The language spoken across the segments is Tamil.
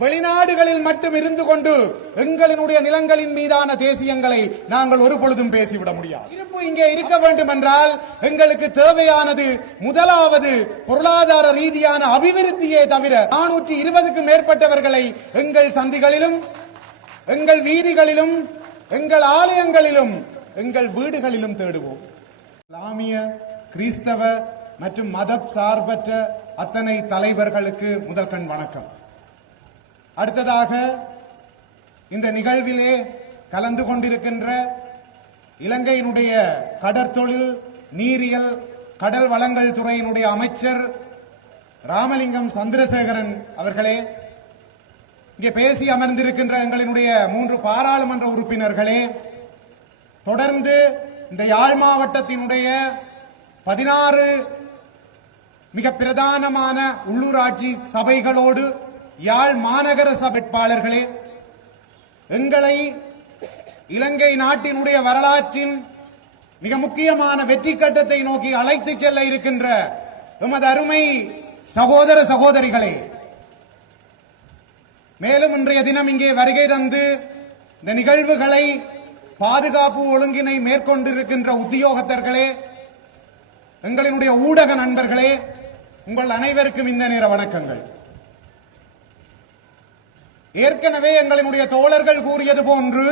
வெளிநாடுகளில் மட்டும் இருந்து கொண்டு எங்களினுடைய நிலங்களின் மீதான தேசியங்களை நாங்கள் ஒரு பொழுதும் பேசிவிட முடியாது. இருப்பு இங்கே இருக்க வேண்டும் என்றால் எங்களுக்கு தேவையானது முதலாவது பொருளாதார ரீதியான அபிவிருத்தியே தவிர 420க்கும் மேற்பட்டவர்களை எங்கள் சந்திகளிலும் எங்கள் வீதிகளிலும் எங்கள் ஆலயங்களிலும் எங்கள் வீடுகளிலும் தேடுவோம். இஸ்லாமிய கிறிஸ்தவ மற்றும் மத சார்பற்ற அத்தனை தலைவர்களுக்கு முதற்கண் வணக்கம். அடுத்ததாக இந்த நிகழ்விலே கலந்து கொண்டிருக்கின்ற இலங்கையினுடைய கடற்தொழில் நீரியல் கடல் வளங்கள் துறையினுடைய அமைச்சர் ராமலிங்கம் சந்திரசேகரன் அவர்களே, இங்கே பேசி அமர்ந்திருக்கின்ற எங்களினுடைய 3 பாராளுமன்ற உறுப்பினர்களே, தொடர்ந்து இந்த யாழ் மாவட்டத்தினுடைய 16 மிக பிரதானமான உள்ளூராட்சி சபைகளோடு யாழ் மாநகர சபைப்பாளர்களே, எங்களை இலங்கை நாட்டினுடைய வரலாற்றின் மிக முக்கியமான வெற்றி கட்டத்தை நோக்கி அழைத்து செல்ல இருக்கின்ற எமது அருமை சகோதர சகோதரிகளே, மேலும் இன்றைய தினம் இங்கே வருகை தந்து இந்த நிகழ்வுகளை பாதுகாப்பு ஒழுங்கினை மேற்கொண்டிருக்கின்ற உத்தியோகத்தர்களே, எங்களினுடைய ஊடக நண்பர்களே, உங்கள் அனைவருக்கும் இந்த நேர வணக்கங்கள். ஏற்கனவே எங்களினுடைய தோழர்கள் கூறியது போன்று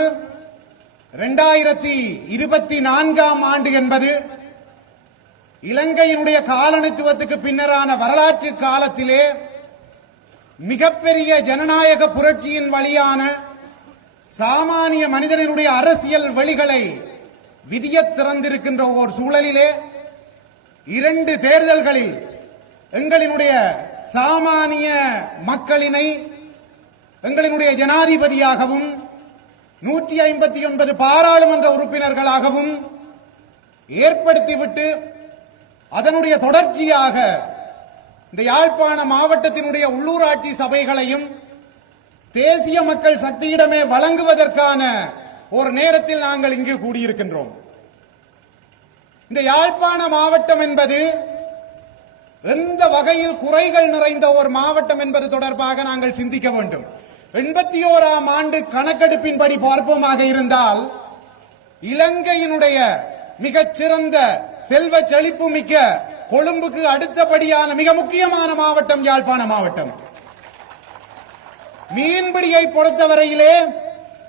2024ஆம் ஆண்டு என்பது இலங்கையினுடைய காலனித்துவத்துக்கு பின்னரான வரலாற்று காலத்திலே மிகப்பெரிய ஜனநாயக புரட்சியின் வழியான சாமானிய மனிதனுடைய அரசியல் வழிகளை விதிய திறந்திருக்கின்ற ஒரு சூழலிலே 2 தேர்தல்களில் எங்களினுடைய சாமானிய மக்களினை எங்களினுடைய ஜனாதிபதியாகவும் 159 பாராளுமன்ற உறுப்பினர்களாகவும் ஏற்படுத்திவிட்டு அதனுடைய தொடர்ச்சியாக இந்த யாழ்ப்பாண மாவட்டத்தினுடைய உள்ளூராட்சி சபைகளையும் தேசிய மக்கள் சக்தியிடமே வழங்குவதற்கான ஒரு நேரத்தில் நாங்கள் இங்கு கூடியிருக்கின்றோம். இந்த யாழ்ப்பாண மாவட்டம் என்பது எந்த வகையில் குறைகள் நிறைந்த ஒரு மாவட்டம் என்பது தொடர்பாக நாங்கள் சிந்திக்க வேண்டும். 81ஆம் ஆண்டு கணக்கெடுப்பின்படி பார்ப்போமாக இருந்தால் இலங்கையினுடைய மிகச்சிறந்த செல்வ செழிப்பு மிக்க கொழும்புக்கு அடுத்தபடியான மிக முக்கியமான மாவட்டம் யாழ்ப்பாண மாவட்டம். மீன்பிடியை பொறுத்தவரையிலே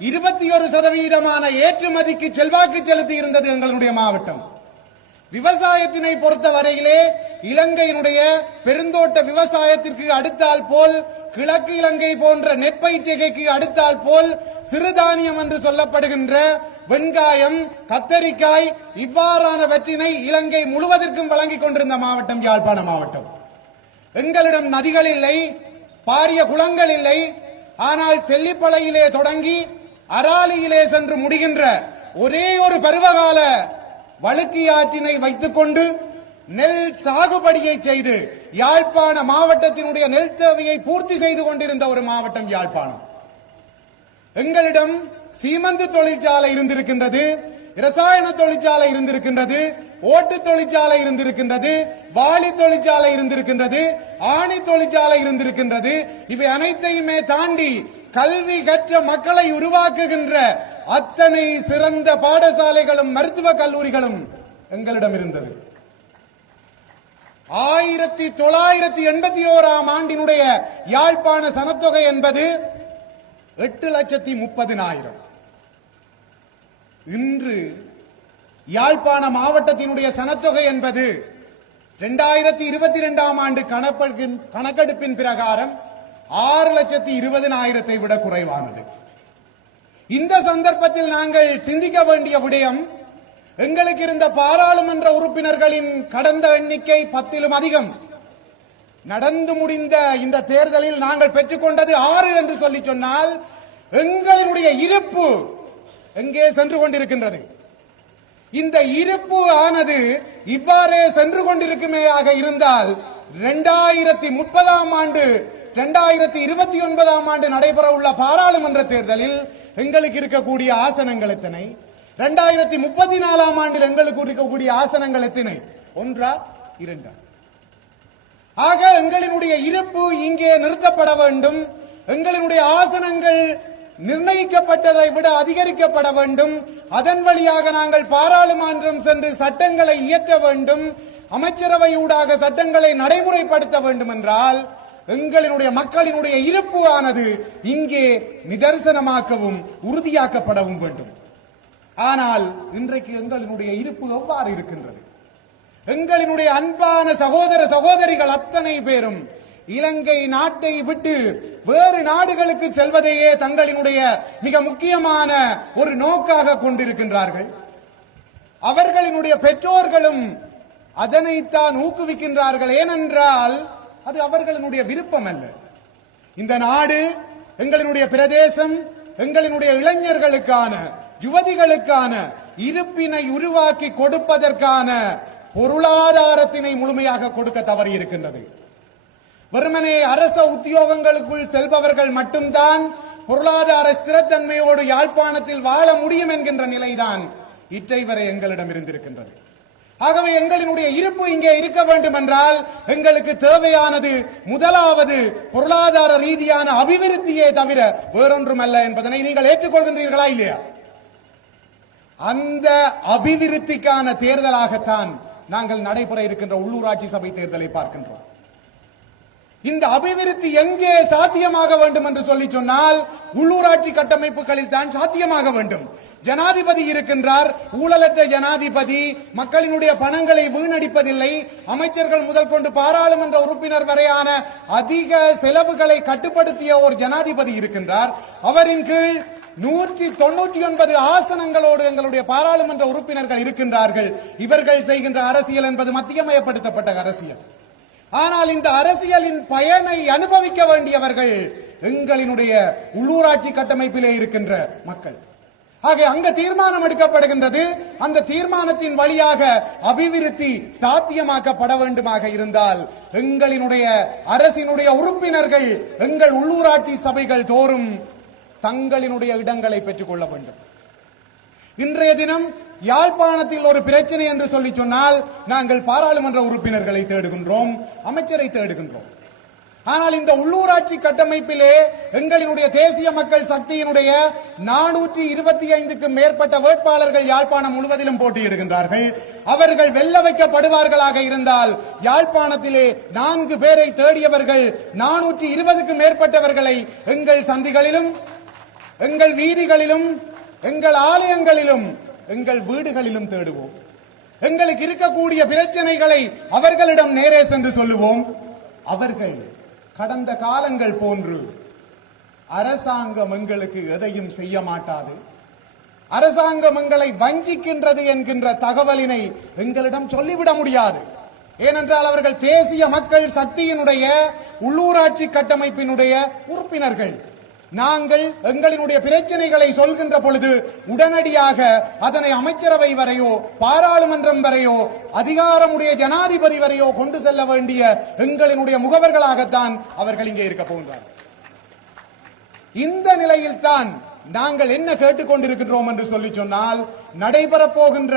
21% ஏற்றுமதிக்கு செல்வாக்கு செலுத்தி இருந்தது எங்களுடைய மாவட்டம். விவசாயத்தினை பொறுத்தவரையிலே இலங்கையினுடைய பெருந்தோட்ட விவசாயத்திற்கு அடுத்தால் போல் கிழக்கு இலங்கை போன்ற நெற்பயிற்சிகைக்கு அடுத்தால் போல் சிறுதானியம் என்று சொல்லப்படுகின்ற வெங்காயம், கத்தரிக்காய் இவ்வாறானவற்றினை இலங்கை முழுவதற்கும் வழங்கிக் கொண்டிருந்த மாவட்டம் யாழ்ப்பாண மாவட்டம். எங்களிடம் நதிகள் இல்லை, பாரிய குளங்கள் இல்லை. ஆனால் தெல்லிப்பளையிலே தொடங்கி அராலியிலே சென்று முடிகின்ற ஒரே ஒரு பருவகால வழுக்கி ஆற்றினை வைத்துக் கொண்டு நெல் சாகுபடியை செய்து யாழ்ப்பாண மாவட்டத்தினுடைய நெல் தேவையை பூர்த்தி செய்து கொண்டிருந்த ஒரு மாவட்டம் யாழ்ப்பாணம். எங்களிடம் சீமந்து தொழிற்சாலை இருந்திருக்கின்றது, இரசாயன தொழிற்சாலை இருந்திருக்கின்றது, ஓட்டு தொழிற்சாலை இருந்திருக்கின்றது, வாளி தொழிற்சாலை இருந்திருக்கின்றது, ஆணி தொழிற்சாலை இருந்திருக்கின்றது. இவை அனைத்தையுமே தாண்டி கல்வி கற்ற மக்களை உருவாக்குகின்ற அத்தனை சிறந்த பாடசாலைகளும் மருத்துவ கல்லூரிகளும் எங்களிடம் இருந்தது. 1981ஆம் ஆண்டினுடைய யாழ்ப்பாண சனத்தொகை என்பது 8,30,000. இன்று யாழ்ப்பாண மாவட்டத்தினுடைய சனத்தொகை என்பது 2022ஆம் ஆண்டு கணக்கெடுப்பின் பிரகாரம் 6,20,000 விட குறைவானது. இந்த சந்தர்ப்பத்தில் நாங்கள் சிந்திக்க வேண்டிய விடயம், எங்களுக்கு இருந்த பாராளுமன்ற உறுப்பினர்களின் கடந்த எண்ணிக்கை 10லும் அதிகம். நடந்து முடிந்த இந்த தேர்தலில் நாங்கள் பெற்றுக்கொண்டது 6 என்று சொல்லி சொன்னால் எங்களுடைய இருப்பு எங்கே சென்று கொண்டிருக்கின்றது? இந்த இருப்பு ஆனது இவ்வாறே சென்று கொண்டிருக்குமேயாக இருந்தால் 2030ஆம் ஆண்டு 2029ஆம் ஆண்டு நடைபெற உள்ள பாராளுமன்ற தேர்தலில் எங்களுக்கு இருக்கக்கூடிய ஆசனங்கள் எத்தனை? 2034ஆம் ஆண்டில் எங்களுக்கு இருக்கக்கூடிய ஆசனங்கள் எத்தனை? 1 2? ஆக எங்களினுடைய இருப்பு இங்கே நிறுத்தப்பட வேண்டும். எங்களுடைய ஆசனங்கள் நிர்ணயிக்கப்பட்டதை விட அதிகரிக்கப்பட வேண்டும். அதன் வழியாக நாங்கள் பாராளுமன்றம் சென்று சட்டங்களை இயற்ற வேண்டும். அமைச்சரவை ஊடாக சட்டங்களை நடைமுறைப்படுத்த வேண்டும் என்றால் எங்களுடைய மக்களினுடைய இருப்பு ஆனது இங்கே நிதர்சனமாக்கவும் உறுதியாக்கப்படவும் வேண்டும். ஆனால் இன்றைக்கு எங்களினுடைய இருப்பு எவ்வாறு இருக்கின்றது? எங்களினுடைய அன்பான சகோதர சகோதரிகள் அத்தனை பேரும் இலங்கை நாட்டை விட்டு வேறு நாடுகளுக்கு செல்வதையே தங்களினுடைய மிக முக்கியமான ஒரு நோக்காக கொண்டிருக்கின்றார்கள். அவர்களினுடைய பெற்றோர்களும் அதனைத்தான் ஊக்குவிக்கின்றார்கள். ஏனென்றால் அது அவர்களுடைய விருப்பம் அல்ல. இந்த நாடு எங்களினுடைய பிரதேசம் எங்களினுடைய இளைஞர்களுக்கான யுவதிகளுக்கான இருப்பினை உருவாக்கி கொடுப்பதற்கான பொருளாதாரத்தினை முழுமையாக கொடுக்க தவறி இருக்கின்றது. வெறுமனே அரச உத்தியோகங்களுக்குள் செல்பவர்கள் மட்டும்தான் பொருளாதார ஸ்திரத்தன்மையோடு யாழ்ப்பாணத்தில் வாழ முடியும் என்கின்ற நிலைதான் இற்றை வரை எங்களிடம் இருந்திருக்கின்றது. ஆகவே எங்களினுடைய இருப்பு இங்கே இருக்க வேண்டும் என்றால் எங்களுக்கு தேவையானது முதலாவது பொருளாதார ரீதியான அபிவிருத்தியே தவிர வேறொன்றுமல்ல என்பதனை நீங்கள் ஏற்றுக்கொள்கின்றீர்களா இல்லையா? அந்த அபிவிருத்திக்கான தேர்தலாகத்தான் நாங்கள் நடைபெற இருக்கின்ற உள்ளூராட்சி சபை தேர்தலை பார்க்கின்றோம். இந்த அபிவிருத்தி எங்கே சாத்தியமாக வேண்டும் என்று சொல்லி சொன்னால் உள்ளூராட்சி கட்டமைப்புகளில் தான் சாத்தியமாக வேண்டும். ஜனாதிபதி இருக்கின்றார், ஊழலற்ற ஜனாதிபதி, மக்களினுடைய பணங்களை வீணடிப்பதில்லை. அமைச்சர்கள் முதல் கொண்டு பாராளுமன்ற உறுப்பினர் வரையான அதிக செலவுகளை கட்டுப்படுத்திய ஒரு ஜனாதிபதி இருக்கின்றார். அவரின் கீழ் 199 ஆசனங்களோடு எங்களுடைய பாராளுமன்ற உறுப்பினர்கள் இருக்கின்றார்கள். இவர்கள் செய்கின்ற அரசியல் என்பது மத்தியமயப்படுத்தப்பட்ட அரசியல். ஆனால் இந்த அரசியலின் பயனை அனுபவிக்க வேண்டியவர்கள் எங்களினுடைய உள்ளூராட்சி கட்டமைப்பிலே இருக்கின்ற மக்கள். ஆக அங்க தீர்மானம் எடுக்கப்படுகின்றது. அந்த தீர்மானத்தின் வழியாக அபிவிருத்தி சாத்தியமாக்கப்பட வேண்டுமாக இருந்தால் எங்களினுடைய அரசினுடைய உறுப்பினர்கள் எங்கள் உள்ளூராட்சி சபைகள் தோறும் தங்களினுடைய இடங்களை பெற்றுக் கொள்ள வேண்டும். இன்றைய தினம் யாழ்ப்பாணத்தில் ஒரு பிரச்சனை என்று சொல்லி சொன்னால் நாங்கள் பாராளுமன்ற உறுப்பினர்களை தேடுகின்றோம், அமைச்சரை தேடுகின்றோம். ஆனால் இந்த உள்ளூராட்சி கட்டமைப்பிலே எங்களினுடைய தேசிய மக்கள் சக்தியினுடைய 425க்கு மேற்பட்ட வேட்பாளர்கள் யாழ்ப்பாணம் முழுவதிலும் போட்டியிடுகின்றார்கள். அவர்கள் வெல்ல வைக்கப்படுவார்களாக இருந்தால் யாழ்ப்பாணத்திலே 4 பேரை தேடியவர்கள் 420க்கு மேற்பட்டவர்களை எங்கள் சந்திகளிலும் எங்கள் வீதிகளிலும் எங்கள் ஆலயங்களிலும் எங்கள் வீடுகளிலும் தேடுவோம். எங்களுக்கு இருக்கக்கூடிய பிரச்சனைகளை அவர்களிடம் நேரே சென்று சொல்லுவோம். அவர்கள் கடந்த காலங்கள் போன்று அரசாங்கம் எங்களுக்கு எதையும் செய்ய மாட்டாது, அரசாங்கம் எங்களை வஞ்சிக்கின்றது என்கின்ற தகவலினை எங்களிடம் சொல்லிவிட முடியாது. ஏனென்றால் அவர்கள் தேசிய மக்கள் சக்தியினுடைய உள்ளூராட்சி கட்டமைப்பினுடைய உறுப்பினர்கள். நாங்கள் எங்களினுடைய பிரச்சனைகளை சொல்கின்ற பொழுது உடனடியாக அதனை அமைச்சரவை வரையோ பாராளுமன்றம் வரையோ அதிகாரமுடைய ஜனாதிபதி வரையோ கொண்டு செல்ல வேண்டிய எங்களினுடைய முகவர்களாகத்தான் அவர்கள் இங்கே இருக்க போகின்றார்கள். இந்த நிலையில்தான் நாங்கள் என்ன கேட்டுக்கொண்டிருக்கின்றோம் என்று சொல்லி சொன்னால், நடைபெறப் போகின்ற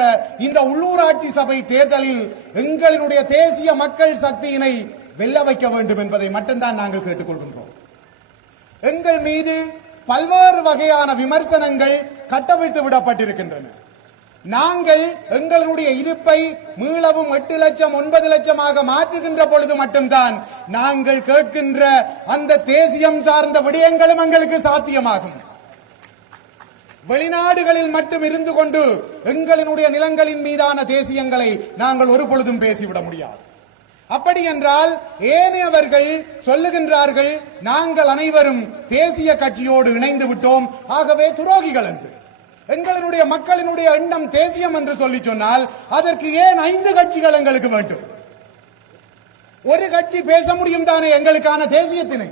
இந்த உள்ளூராட்சி சபை தேர்தலில் எங்களினுடைய தேசிய மக்கள் சக்தியினை வெல்ல வைக்க வேண்டும் என்பதை மட்டும்தான் நாங்கள் கேட்டுக்கொள்கின்றோம். எங்கள் மீது பல்வேறு வகையான விமர்சனங்கள் கட்டவிழ்த்து விடப்பட்டிருக்கின்றன. நாங்கள் எங்களுடைய இருப்பை மீளவும் 8 லட்சம் 9 லட்சமாக மாற்றுகின்ற பொழுது மட்டும்தான் நாங்கள் கேட்கின்ற அந்த தேசியம் சார்ந்த விடயங்களும் எங்களுக்கு சாத்தியமாகும். வெளிநாடுகளில் மட்டும் இருந்து கொண்டு எங்களுடைய நிலங்களின் மீதான தேசியங்களை நாங்கள் ஒரு பொழுதும் பேசிவிட முடியாது. அப்படி என்றால் ஏனையவர்கள் சொல்லுகின்றார்கள் நாங்கள் அனைவரும் தேசிய கட்சியோடு இணைந்து விட்டோம், ஆகவே துரோகிகள் என்று. எங்களுடைய மக்களினுடைய எண்ணம் தேசியம் என்று சொல்லி சொன்னால் அதற்கு ஏன் 5 கட்சிகள் எங்களுக்கு வேண்டும்? ஒரு கட்சி பேச முடியும் தானே எங்களுக்கான தேசியத்தினை?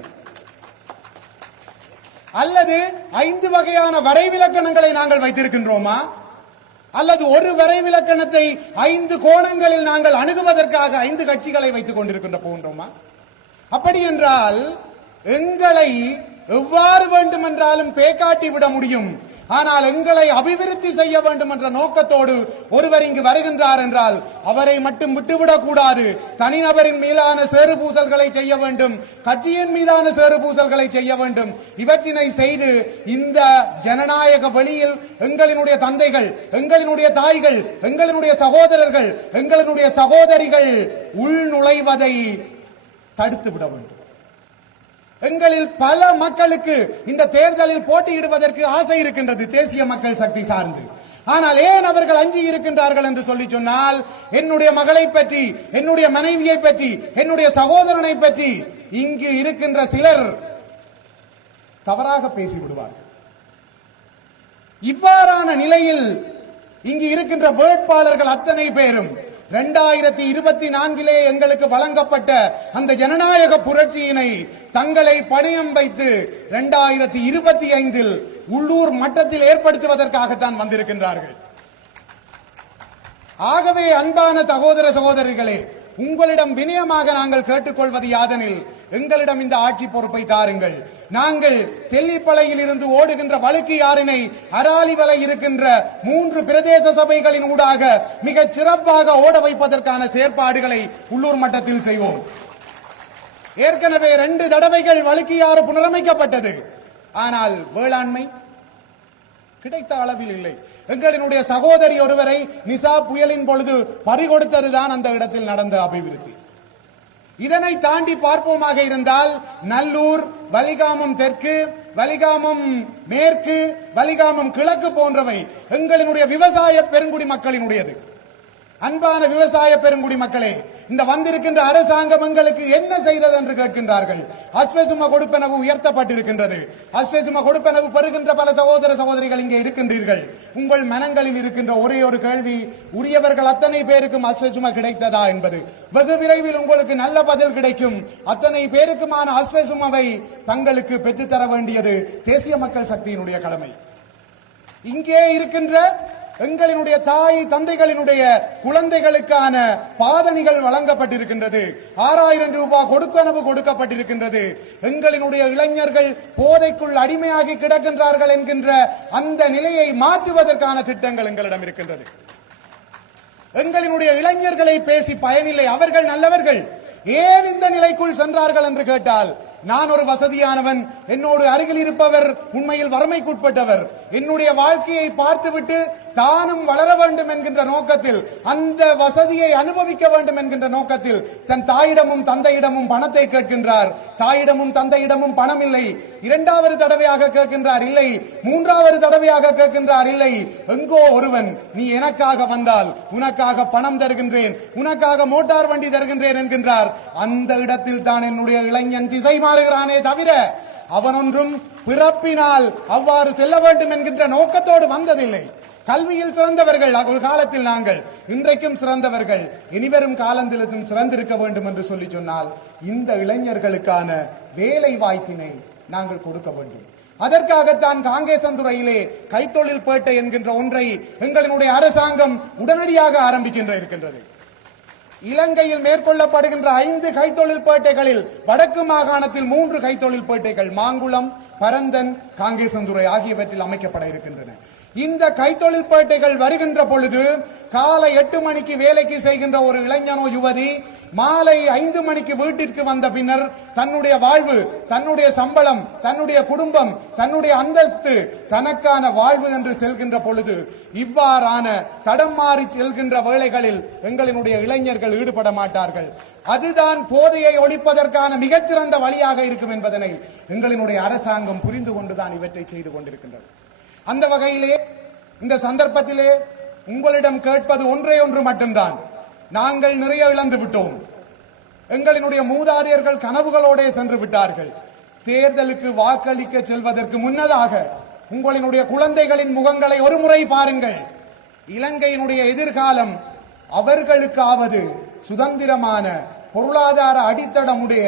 அல்லது 5 வகையான வரைவிலக்கணங்களை நாங்கள் வைத்திருக்கின்றோமா? அல்லது ஒரு வரைவிலக்கணத்தை 5 கோணங்களில் நாங்கள் அணுகுவதற்காக 5 கட்சிகளை வைத்துக் கொண்டிருக்கின்ற போன்றோமா? அப்படி என்றால் எங்களை எவ்வாறு வேண்டுமென்றாலும் பேக்காட்டி விட முடியும். ஆனால் எங்களை அபிவிருத்தி செய்ய வேண்டும் என்ற நோக்கத்தோடு ஒருவர் இங்கு வருகின்றார் என்றால் அவரை மட்டும் விட்டுவிடக் கூடாது. தனிநபரின் மீதான சேறு பூசல்களை செய்ய வேண்டும், கட்சியின் மீதான சேறு பூசல்களை செய்ய வேண்டும். இவற்றினை செய்து இந்த ஜனநாயக வழியில் எங்களினுடைய தந்தைகள், எங்களினுடைய தாய்கள், எங்களினுடைய சகோதரர்கள், எங்களினுடைய சகோதரிகள் உள் நுழைவதை தடுத்து விட வேண்டும். எங்களில் பல மக்களுக்கு இந்த தேர்தலில் போட்டியிடுவதற்கு ஆசை இருக்கின்றது, தேசிய மக்கள் சக்தி சார்ந்து. ஆனால் ஏன் அவர்கள் அஞ்சி இருக்கின்றார்கள் என்று சொல்லி சொன்னால், என்னுடைய மகளை பற்றி, என்னுடைய மனைவியை பற்றி, என்னுடைய சகோதரனை பற்றி இங்கு இருக்கின்ற சிலர் தவறாக பேசிவிடுவார்கள். இவ்வாறான நிலையில் இங்கு இருக்கின்ற வேட்பாளர்கள் அத்தனை பேரும் 2024 எங்களுக்கு வழங்கப்பட்ட அந்த ஜனநாயக புரட்சியினை தங்களை பணியம் வைத்து 2025 உள்ளூர் மட்டத்தில் ஏற்படுத்துவதற்காகத்தான் வந்திருக்கின்றார்கள். ஆகவே அன்பான சகோதர சகோதரிகளே, உங்களிடம் வினயமாக நாங்கள் கேட்டுக்கொள்வது யாதெனில், எங்களிடம் இந்த ஆட்சி பொறுப்பை தாருங்கள். நாங்கள் தெல்லிப்பளையில் இருந்து ஓடுகின்ற வழுக்கு யாரினை அராலி வலை இருக்கின்ற 3 பிரதேச சபைகளின் ஊடாக மிக சிறப்பாக ஓட வைப்பதற்கான செயற்பாடுகளை உள்ளூர் மட்டத்தில் செய்வோம். ஏற்கனவே 2 தடவைகள் வழுக்கியாறு புனரமைக்கப்பட்டது. ஆனால் வேளாண்மை கிடைத்த அளவில் இல்லை. எங்களினுடைய சகோதரி ஒருவரை நிசா புயலின் பொழுது பறிகொடுத்ததுதான் அந்த இடத்தில் நடந்த அபிவிருத்தி. இதனை தாண்டி பார்ப்போமாக இருந்தால் நல்லூர், வலிகாமம் தெற்கு, வலிகாமம் மேற்கு, வலிகாமம் கிழக்கு போன்றவை எங்களினுடைய விவசாய பெருங்குடி மக்களினுடையது. அன்பான விவசாய பெருங்குடி மக்களே, இந்த வந்திருக்கின்ற அரசாங்கம் எங்களுக்கு என்ன செய்தது என்று கேட்கின்றார்கள். அஸ்வசும கொடுப்பனவு உயர்த்தப்பட்டிருக்கின்றது. அஸ்வசும கொடுப்பனவு பெறுகின்ற பல சகோதர சகோதரிகள் இங்கே இருக்கின்றீர்கள். உங்கள் மனங்களில் இருக்கின்ற ஒரே ஒரு கேள்வி, உரியவர்கள் அத்தனை பேருக்கும் அஸ்வசும கிடைத்ததா என்பது. வெகு விரைவில் உங்களுக்கு நல்ல பதில் கிடைக்கும். அத்தனை பேருக்குமான அஸ்வசுமவை தங்களுக்கு பெற்றுத்தர வேண்டியது தேசிய மக்கள் சக்தியினுடைய கடமை. இங்கே இருக்கின்ற எங்களினுடைய தாய் தந்தைகளினுடைய குழந்தைகளுக்கான பாதணிகள் வழங்கப்பட்டிருக்கின்றது. 6000 ரூபாய் கொடுக்கனவு கொடுக்கப்பட்டிருக்கின்றது. எங்களினுடைய இளைஞர்கள் போதைக்குள் அடிமையாகி கிடக்கின்றார்கள் என்கின்ற அந்த நிலையை மாற்றுவதற்கான திட்டங்கள் எங்களிடம் இருக்கின்றது. எங்களினுடைய இளைஞர்களை பேசி பயனில்லை, அவர்கள் நல்லவர்கள். ஏன் இந்த நிலைக்குள் சென்றார்கள் என்று கேட்டால், நான் ஒரு வசதியானவன், என்னோடு அருகில் இருப்பவர் உண்மையில் வறுமைக்குட்பட்டவர், என்னுடைய வாழ்க்கையை பார்த்துவிட்டு தானும் வளர வேண்டும் என்கின்ற நோக்கத்தில், அந்த வசதியை அனுபவிக்க வேண்டும் என்கின்ற நோக்கத்தில் தன் தாயிடமும் தந்தையிடமும் பணத்தை கேட்கின்றார். தாயிடமும் தந்தையிடமும் பணம் இல்லை. 2வது தடவையாக கேட்கின்றார், இல்லை. 3வது தடவையாக கேட்கின்றார், இல்லை. எங்கோ ஒருவன், நீ எனக்காக வந்தால் உனக்காக பணம் தருகின்றேன், உனக்காக மோட்டார் வண்டி தருகின்றேன் என்கின்றார். அந்த இடத்தில் தான் என்னுடைய இளைஞன் திசை மாறுகிறானே தவிர அவன் ஒன்றும் பிறப்பினால் அவ்வாறு செல்ல வேண்டும் என்கின்ற நோக்கத்தோடு வந்ததில்லை. கல்வியில் சிறந்தவர்கள் ஒரு காலத்தில் நாங்கள், இன்றைக்கும் சிறந்தவர்கள், இனிவரும் காலத்திலும் சிறந்திருக்க வேண்டும் என்று சொல்லி சொன்னால் இந்த இளைஞர்களுக்கான வேலை வாய்ப்பினை நாங்கள் கொடுக்க வேண்டும். அதற்காகத்தான் காங்கேசந்துறையிலே கைத்தொழில் பேட்டை என்கின்ற ஒன்றை எங்களினுடைய அரசாங்கம் உடனடியாக இருக்கின்றது. இலங்கையில் மேற்கொள்ளப்படுகின்ற 5 கைத்தொழில் பேட்டைகளில் வடக்கு மாகாணத்தில் 3 கைத்தொழில் பேட்டைகள் மாங்குளம், பரந்தன், காங்கேசந்துறை ஆகியவற்றில் அமைக்கப்பட இருக்கின்றன. இந்த கைத்தொழில் பேட்டைகள் வருகின்ற பொழுது காலை 8 மணிக்கு வேலைக்கு செய்கின்ற ஒரு இளைஞனோ யுவதி மாலை 5 மணிக்கு வீட்டிற்கு வந்த பின்னர் தன்னுடைய வாழ்வு, தன்னுடைய சம்பளம், தன்னுடைய குடும்பம், தன்னுடைய அந்தஸ்து, தனக்கான வாழ்வு என்று செல்கின்ற பொழுது இவ்வாறான தடம் மாறி செல்கின்ற வேளைகளில் எங்களினுடைய இளைஞர்கள் ஈடுபட மாட்டார்கள். அதுதான் போதையை ஒழிப்பதற்கான மிகச்சிறந்த வழியாக இருக்கும் என்பதனை எங்களினுடைய அரசாங்கம் புரிந்து கொண்டுதான் இவற்றை செய்து கொண்டிருக்கின்றது. அந்த வகையிலே இந்த சந்தர்ப்பத்திலே உங்களிடம் கேட்பது ஒன்றே ஒன்று மட்டும்தான். நாங்கள் நிறைய இழந்து விட்டோம். எங்களினுடைய மூதாதையர்கள் கனவுகளோட சென்று விட்டார்கள். தேர்தலுக்கு வாக்களிக்க செல்வதற்கு முன்னதாக உங்களினுடைய குழந்தைகளின் முகங்களை ஒரு முறை பாருங்கள். இலங்கையினுடைய எதிர்காலம் அவர்களுக்காவது சுதந்திரமான பொருளாதார அடித்தடமுடைய,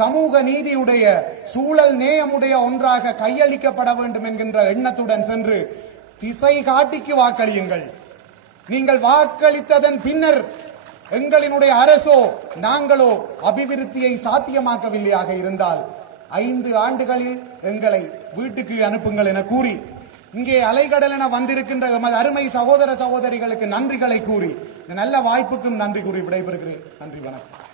சமூக நீதியுடைய, சூழல் நேயமுடைய ஒன்றாக கையளிக்கப்பட வேண்டும் என்கின்ற எண்ணத்துடன் சென்று திசை காட்டிக்கு வாக்களியுங்கள். நீங்கள் வாக்களித்ததன் பின்னர் எங்களினுடைய அரசோ நாங்களோ அபிவிருத்தியை சாத்தியமாக்கவில்லையாக இருந்தால் 5 ஆண்டுகளில் எங்களை வீட்டுக்கு அனுப்புங்கள் என கூறி இங்கே அலைகடலென வந்திருக்கின்ற எமது அருமை சகோதர சகோதரிகளுக்கு நன்றிகளை கூறி இந்த நல்ல வாய்ப்புக்கும் நன்றி கூறி விடைபெறுகிறேன். நன்றி, வணக்கம்.